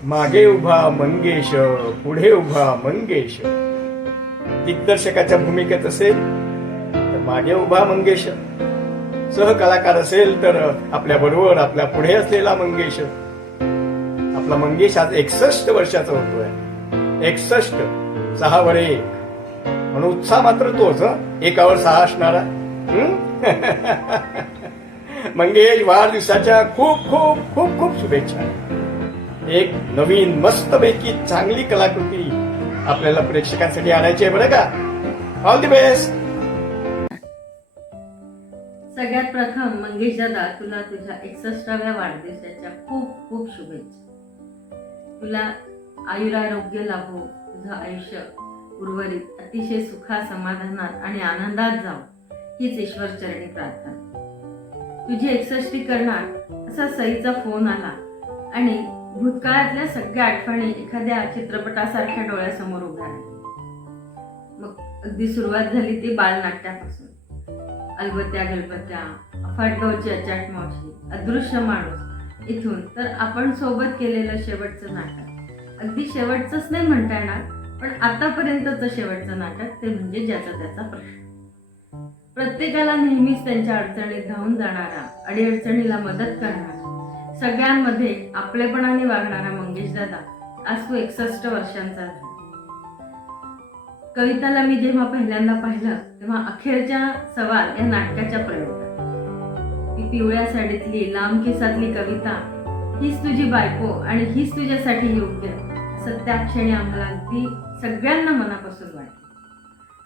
मागे उभा मंगेश, पुढे उभा मंगेश. दिग्दर्शकाच्या भूमिकेत असेल तर मागे उभा मंगेश, सहकलाकार असेल तर आपल्या बरोबर आपल्या पुढे असलेला मंगेश. आपला मंगेश आज 61 वर्षाचा होतोय. 61, 6 वर 1 म्हणून उत्साह मात्र तोच, 1 वर 6 असणारा. मंगेश, वाढदिवसाच्या खूप खूप खूप खूप शुभेच्छा. एक नवीन मस्तपैकी चांगली कलाकृती आपल्याला प्रेक्षकांसाठी आणायची आहे बरं का. All the best. सगळ्यात प्रथम मंगेश दादा, तुला तुझ्या 61व्या वाढदिवसाच्या खूप खूप शुभेच्छा. तुला आयुरारोग्य लाभो, तुझं आयुष्य उर्वरित अतिशय सुखा समाधानात आणि आनंदात जावं हीच ईश्वर चरणी प्रार्थना. तुझी 61 करणार असा सईचा फोन आला आणि भूतकाळातल्या सगळ्या आठवणी एखाद्या चित्रपटासारख्या डोळ्यासमोर उभ्या राहिल्या. मग अगदी सुरुवात झाली ती बालनाट्यापासून. अलबत्या गलबत्या, अफाटगावची अचाट मावशी, अदृश्य माणूस, इथून तर आपण सोबत केलेलं शेवटचं नाटक, अगदी शेवटचंच नाही म्हणता येणार पण आतापर्यंतचं शेवटचं नाटक, ते म्हणजे ज्याचा त्याचा प्रश्न. प्रत्येकाला नेहमीच त्यांच्या अडचणीत धावून जाणारा, अडीअडचणीला मदत करणारा, सगळ्यांमध्ये आपलेपणाने वागणारा मंगेश दादा आज तो 61 वर्षांचा झाला. कविताला मी जेव्हा पहिल्यांदा पाहिलं तेव्हा अखेरच्या सवाल या नाटकाच्या प्रयोगात ती पिवळ्या साडीतली लांब केसातली कविता, हीच तुझी बायको आणि हीच तुझ्यासाठी योग्य, असं त्या क्षणी आम्हाला अगदी सगळ्यांना मनापासून वाटलं.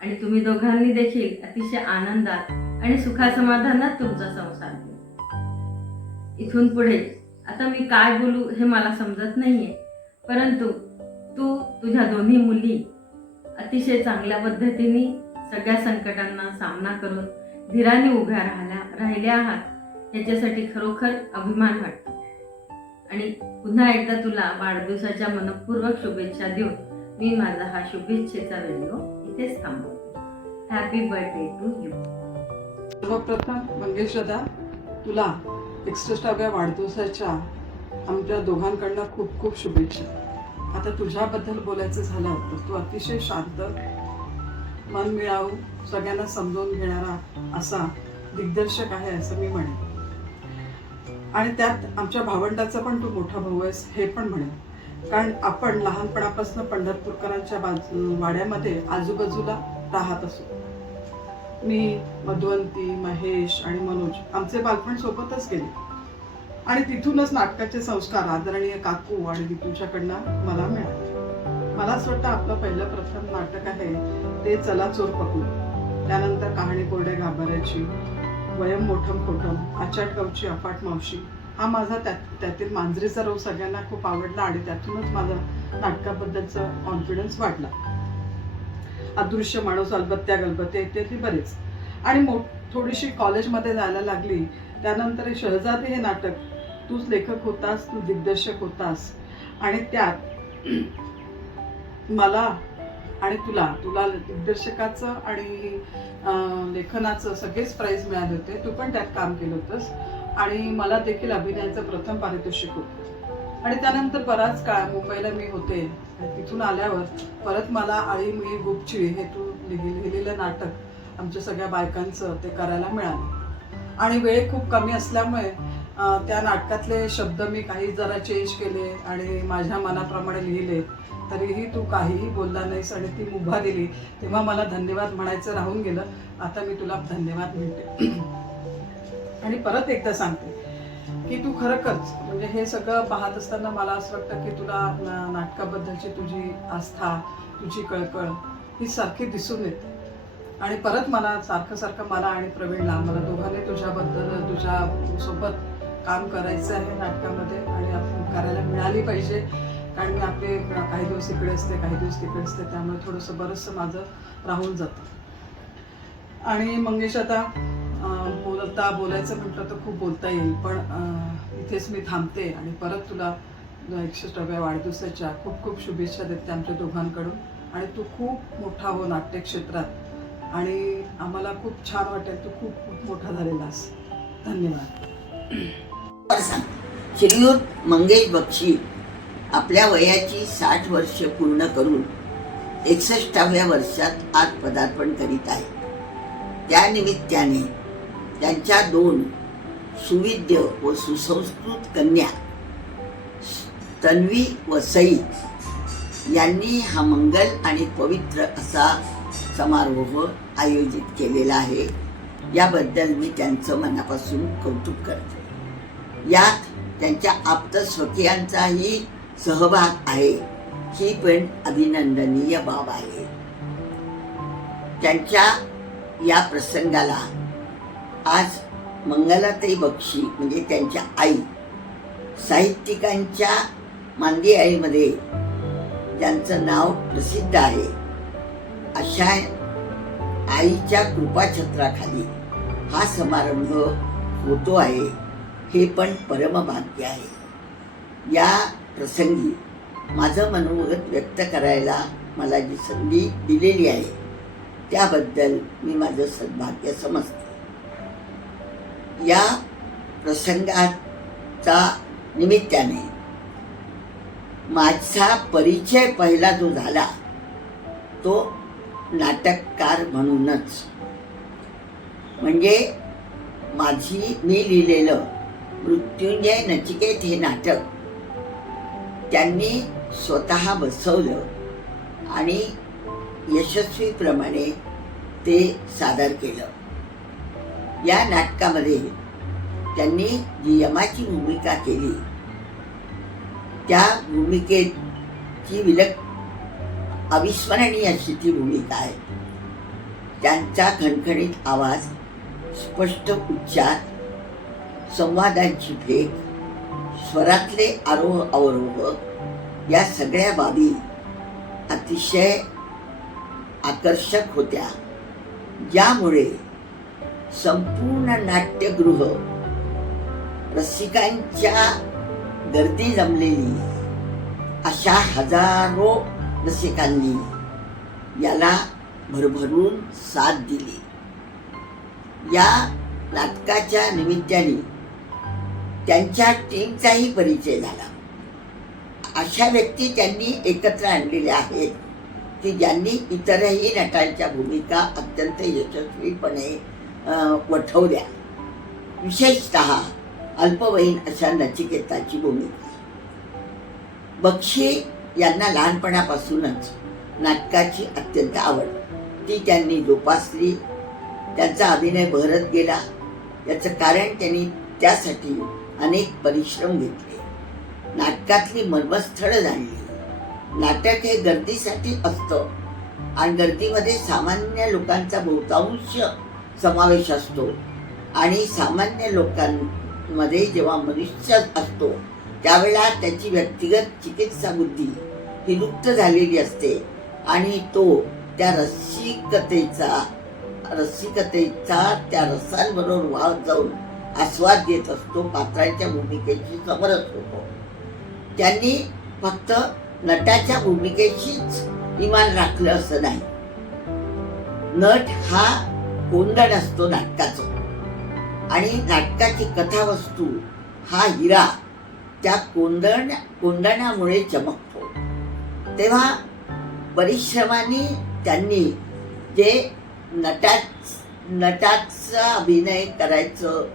आणि तुम्ही दोघांनी देखील अतिशय आनंदात आणि सुखासमाधानात तुमचा संसार केला. इथून पुढे आता मी काय बोलू हे मला समजत नाहीये, परंतु तू तुझ्या दोन्ही मुली अतिशय चांगल्या पद्धतीने सगळ्या संकटांना सामना करून धीराने उभ्या राहिल्या आहात, याच्यासाठी खरोखर अभिमान वाटतो. आणि पुन्हा एकदा तुला वाढदिवसाच्या मनपूर्वक शुभेच्छा देऊन मी माझा हा शुभेच्छेचा व्हिडिओ इथेच थांबवतो. Happy birthday to you. सर्वप्रथम मंगेश दादा, तुला 61व्या वाढदिवसाच्या आमच्या दोघांकडनं खूप खूप शुभेच्छा. आता तुझ्याबद्दल बोलायचं झालं तर तू अतिशय शांत, मन मिळावू, सगळ्यांना समजून घेणारा असा दिग्दर्शक आहे असं मी म्हणेन. आणि त्यात आमच्या भावंडाचा पण तू मोठा भाऊ आहेस हे पण म्हणेन. कारण आपण लहानपणापासून पंढरपूरकरांच्या वाड्यामध्ये आजूबाजूला राहत असो. मी, मधुवंती, महेश आणि मनोज आमचे बालपण सोबतच गेले आणि तिथूनच नाटकाचे संस्कार आदरणीय काकू आणि तुझ्याकडनं मला मिळाले. मला असं वाटतं आपलं पहिलं प्रथम नाटक आहे ते चला चोर पकडू, त्यानंतर कहाणी कोरड्या घाबरायची, वयम मोठम खोटम, आचाटगावची अफाट मावशी, हा माझा त्यातील मांजरीचा रोग सगळ्यांना खूप आवडला आणि त्यातूनच माझा नाटकाबद्दलचा कॉन्फिडन्स वाढला. अदृश्य माणूस, अलबत्या गलबत्या इत्यादी बरेच. आणि थोडीशी कॉलेजमध्ये जायला लागली त्यानंतर शहजादी हे नाटक तूच लेखक होतास, तू दिग्दर्शक होतास आणि त्यात मला आणि तुला दिग्दर्शकाचं आणि लेखनाचं सगळेच प्राइज मिळाले होते. तू पण त्यात काम केलं होतंस आणि मला देखील अभिनयाचं प्रथम पारितोषिक होतं. आणि त्यानंतर बराच काळ मुंबईला मी होते. तिथून आल्यावर परत मला आळी मिळी गुपचिळी हे तू लिहिलेलं नाटक आमच्या सगळ्या बायकांचं ते करायला मिळालं. आणि वेळ खूप कमी असल्यामुळे त्या नाटकातले शब्द मी काही जरा चेंज केले आणि माझ्या मनाप्रमाणे लिहिले, तरीही तू काहीही बोलला नाहीस आणि ती मुभा दिली, तेव्हा मला धन्यवाद म्हणायचं राहून गेलं. आता मी तुला धन्यवाद म्हणते. आणि परत एकदा सांगते की तू खरंच म्हणजे हे सगळं पाहत असताना मला असं वाटतं की तुला नाटकाबद्दलची तुझी आस्था, तुझी कळकळ ही सारखी दिसून येते. आणि परत मला सारखं मला आणि प्रवीणला मला दोघांनी तुझ्याबद्दल तुझ्या सोबत काम करायचं आहे नाटकामध्ये आणि आपण करायला मिळाली पाहिजे. कारण मी आपले काही दिवस इकडे असते, काही दिवस तिकडे असते, त्यामुळे थोडंसं बरंचसं माझं राहून जातं. आणि मंगेश, आता बोलायचं म्हटलं तर खूप बोलता येईल, पण इथेच मी थांबते आणि परत तुला 61व्या वाढदिवसाच्या खूप खूप शुभेच्छा देते आमच्या दोघांकडून. आणि तू खूप मोठा हो नाट्य क्षेत्रात आणि आम्हाला खूप छान वाटेल. तू खूप खूप मोठा झालेलास. धन्यवाद. श्रीयुत मंगेश बक्षी आपल्या वयाची 60 वर्ष पूर्ण करून 61व्या वर्षात आज पदार्पण करीत आहे. त्यानिमित्ताने त्यांच्या 2 सुविद्य व सुसंस्कृत कन्या तन्वी व सई यांनी हा मंगल आणि पवित्र असा समारोह आयोजित केलेला आहे. याबद्दल मी त्यांचं मनापासून कौतुक करते. यात त्यांच्या आप्त स्वकीयांचाही सहभाग आहे, ही पण अभिनंदनीय बाब आहे. त्यांच्या या प्रसंगाला आज मंगलाताई बक्षी म्हणजे त्यांच्या आई साहित्यिकांच्या मांदी आईमध्ये ज्यांचं नाव प्रसिद्ध आहे अशा आईच्या कृपाछत्राखाली हा समारंभ होतो आहे, हे पण परमभाग्य आहे. या प्रसंगी माझं मनोगत व्यक्त करायला मला जी संधी दिलेली आहे त्याबद्दल मी माझं सद्भाग्य समजते. या प्रसंगाचा निमित्ताने माझा परिचय पहिला जो झाला तो नाटककार म्हणूनच, म्हणजे मी लिहिलेलं मृत्युंजय नचिकेत हे नाटक त्यांनी स्वतः बसवलं आणि यशस्वीप्रमाणे ते सादर केलं. या नाटकामध्ये त्यांनी जी यमाची भूमिका केली त्या भूमिकेची अविस्मरणीय अशी ती भूमिका आहे. त्यांचा खणखणीत आवाज, स्पष्ट उच्चार, संवादांची फेक, स्वरातले आरोह अवरोह या सगळ्या बाबी अतिशय आकर्षक होत्या, ज्यामुळे संपूर्ण नाट्यगृह रसिकांच्या गर्दी जमलेली अशा हजारो रसिकांनी याला भरभरून साथ दिली. या नाटकाच्या निमित्ताने त्यांच्या टीमचाही परिचय झाला. अशा व्यक्ती त्यांनी एकत्र आणलेल्या आहेत की ज्यांनी इतरही नटांच्या भूमिका अत्यंत यशस्वीपणे वठवल्या. विशेषतः अल्पवयीन अशा नचिकेताची भूमिका. बक्षी यांना लहानपणापासूनच नाटकाची अत्यंत आवड, ती त्यांनी जोपासली. त्यांचा अभिनय बहरत गेला. याचं कारण त्यांनी त्यासाठी अनेक परिश्रम घेतले. नाटकातली मर्मस्थळं जाणली. नाटक हे गर्दीसाठी असतं आणि गर्दीमध्ये सामान्य लोकांचा बहुतांश समावेश असतो आणि सामान्य लोकांमध्ये जेव्हा मनुष्य असतो त्यावेळेला त्याची व्यक्तिगत चिकित्सा बुद्धी ही लुप्त झालेली असते आणि तो त्या रसिकतेचा त्या रसांबरोबर वाहत जाऊन आस्वाद घेत असतो, पात्रांच्या भूमिकेशी समरस होतो. त्यांनी फक्त नटाच्या भूमिकेशीच इमान राखलं असं नाही. नट हा कोंदण असतो नाटकाचं आणि नाटकाची कथावस्तू हा हिरा त्या कोंदणामुळे चमकतो. तेव्हा परिश्रमाने त्यांनी जे नटाचा अभिनय करायचं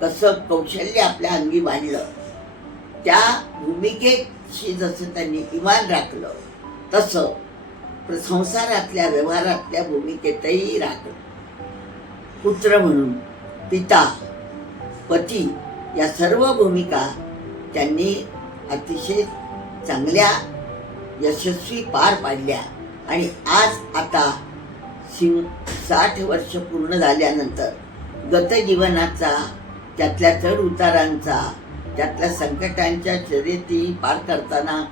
कसं कौशल्य आपल्या अंगी बांधलं, त्या भूमिकेशी जसं त्यांनी इमान राखलं तसं संसारातल्या व्यवहारातल्या भूमिकेतही राखलं. पुत्र म्हणून, पिता, पती या सर्व भूमिका त्यांनी अतिशय चांगल्या यशस्वी पार पाडल्या आणि आज आता 60 वर्ष पूर्ण झाल्यानंतर गतजीवनाचा, त्यातल्या चढ उतारांचा, त्यातल्या संकटांच्या शर्यती पार करताना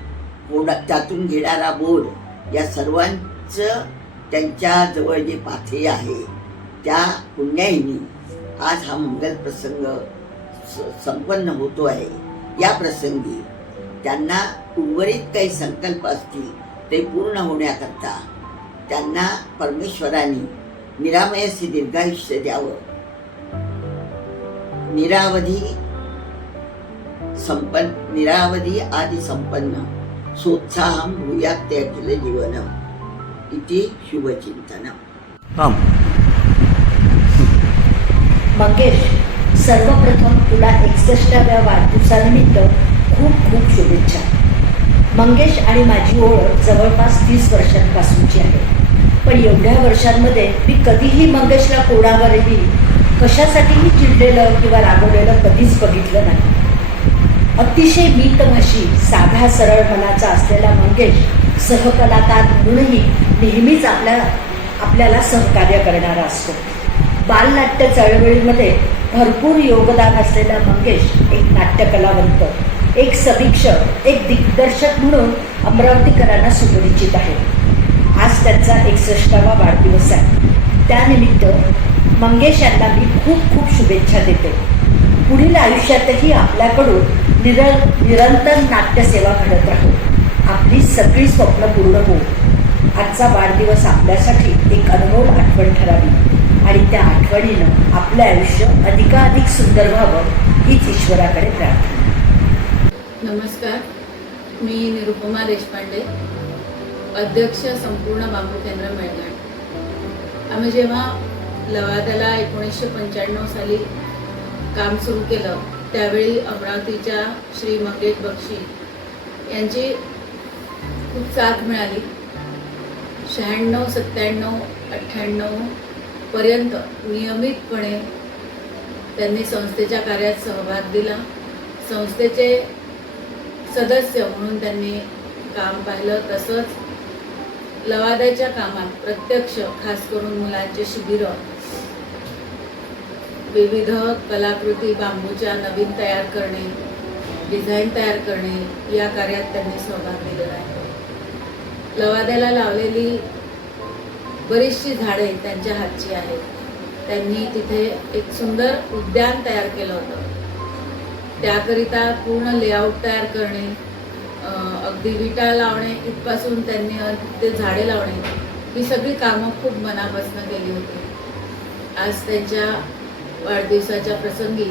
त्यातून घेणारा बोध, या सर्वांचं त्यांच्या जवळ जे पाथेय आहे त्या पुण्याईनी आज हा मंगल प्रसंग संपन्न होतो आहे. या प्रसंगी त्यांना उर्वरित काही संकल्प असतील ते पूर्ण होण्याकरता त्यांना परमेश्वराने निरामयसी दीर्घायुष्य द्यावं. निरावधी आदी संपन्न सोत्साहं भूयात् ते अखिल जीवनम् इति शुभचिंतनम्. मंगेश, सर्वप्रथम तुला 61व्या वाढदिवसानिमित्त खूप खूप शुभेच्छा. मंगेश आणि माझी ओळख जवळपास 30 वर्षांपासूनची आहे. पण एवढ्या वर्षांमध्ये मी कधीही मंगेशला कोणावरही कशासाठीही चिडलेलं किंवा रागवलेलं कधीच बघितलं नाही. अतिशय मितभाषी, साधा सरळ मनाचा असलेला मंगेश सहकलाकार म्हणूनही नेहमीच आपल्याला सहकार्य करणारा असतो. बालनाट्य चळवळीमध्ये भरपूर योगदान असलेला मंगेश एक नाट्यकलावंत, एक समीक्षक, एक दिग्दर्शक म्हणून अमरावतीकरांना सुपरिचित आहे. आज त्यांचा 61वा वाढदिवस आहे. त्यानिमित्त मंगेश यांना मी खूप खूप शुभेच्छा देते. पुढील आयुष्यातही आपल्याकडून निरंतर नाट्यसेवा घडत राहू. आपली सगळी स्वप्न पूर्ण होऊ. आजचा वाढदिवस आपल्यासाठी एक अनमोल आठवण ठरावी आणि त्या आठवणीनं आपलं आयुष्य अधिकाधिक सुंदर व्हावं हीच ईश्वराकडे प्रार्थना. नमस्कार, मी निरुपमा देशपांडे, अध्यक्ष संपूर्ण बांबू केंद्र मेळघाट. आम्ही जेव्हा लवाद्याला 1995 साली काम सुरू केलं त्यावेळी अमरावतीच्या श्री मंगेश बक्षी यांची खूप साथ मिळाली. 96, 97, 98 पर्यंत नियमितपणे त्यांनी संस्थेच्या कार्यात सहभाग दिला. संस्थेचे सदस्य म्हणून त्यांनी काम पाहिलं. तसंच लवाद्याच्या कामात प्रत्यक्ष, खास करून मुलांचे शिबिरं, विविध कलाकृती बांबूच्या नवीन तयार करणे, डिझाईन तयार करणे या कार्यात त्यांनी सहभाग दिलेला आहे. लवाद्याला लावलेली बरीचशी झाडे त्यांच्या हातची आहेत. त्यांनी तिथे एक सुंदर उद्यान तयार केलं होतं. त्याकरिता पूर्ण लेआउट तयार करणे, अगदी विटा लावणे इथपासून त्यांनी ते झाडे लावणे ही सगळी कामं खूप मनापासून केली होती. आज त्यांच्या वाढदिवसाच्या प्रसंगी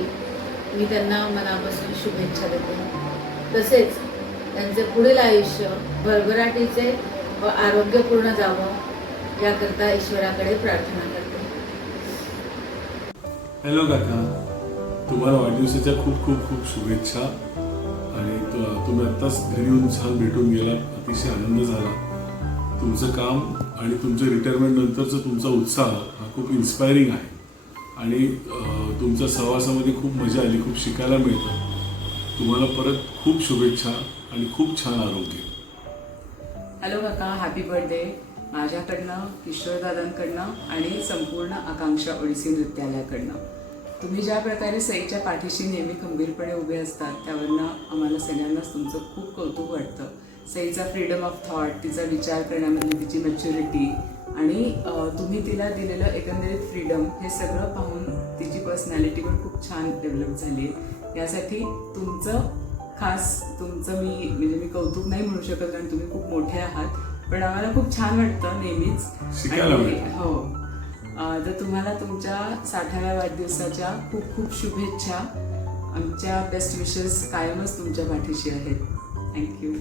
मी त्यांना मनापासून शुभेच्छा देते. तसेच त्यांचे पुढील आयुष्य भरभराटीचे व आरोग्यपूर्ण जावं याकरता ईश्वराकडे प्रार्थना करते. हॅलो काका, तुम्हाला वाढदिवसाच्या खूप खूप खूप शुभेच्छा. आणि तुम्ही आत्ताच घरी येऊन छान भेटून गेला, अतिशय आनंद झाला. तुमचं काम आणि तुमच्या रिटायरमेंट नंतरचा तुमचा उत्साह हा खूप इन्स्पायरिंग आहे आणि तुमच्या सहवासामध्ये खूप मजा आली, खूप शिकायला मिळतं. तुम्हाला परत खूप शुभेच्छा आणि खूप छान आरोग्य. हॅलो काका, हॅपी बर्थडे माझ्याकडनं, किशोरदादांकडनं आणि संपूर्ण आकांक्षा ओडिसी नृत्यालयाकडनं. तुम्ही ज्या प्रकारे सईच्या पाठीशी नेहमी खंबीरपणे उभे असतात त्यावरनं आम्हाला सगळ्यांनाच तुमचं खूप कौतुक वाटतं. सईचा फ्रीडम ऑफ थॉट, तिचा विचार करण्यामधली तिची मॅच्युरिटी आणि तुम्ही तिला दिलेलं एकंदरीत फ्रीडम हे सगळं पाहून तिची पर्सनॅलिटी पण खूप छान डेव्हलप झाली आहे. यासाठी तुमचं मी कौतुक नाही म्हणू शकत कारण तुम्ही खूप मोठे आहात, पण आम्हाला खूप छान वाटतं नेहमीच. हो, तर तुम्हाला तुमच्या 60व्या वाढदिवसाच्या खूप खूप शुभेच्छा. आमच्या बेस्ट विशेस कायमच तुमच्या पाठीशी आहेत. थँक्यू.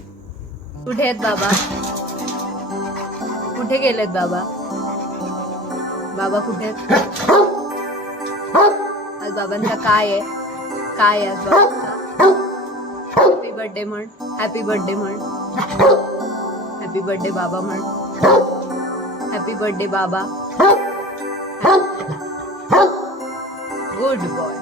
कुठे आहेत बाबा? कुठे गेलेत बाबा? बाबा कुठे आहेत? आज बाबांचा काय आहे? काय आज बाबांचा? हॅपी बर्थडे म्हण, हॅपी बर्थडे म्हण, हॅपी बर्थडे बाबा म्हण, हॅपी बर्थडे बाबा. Good boy.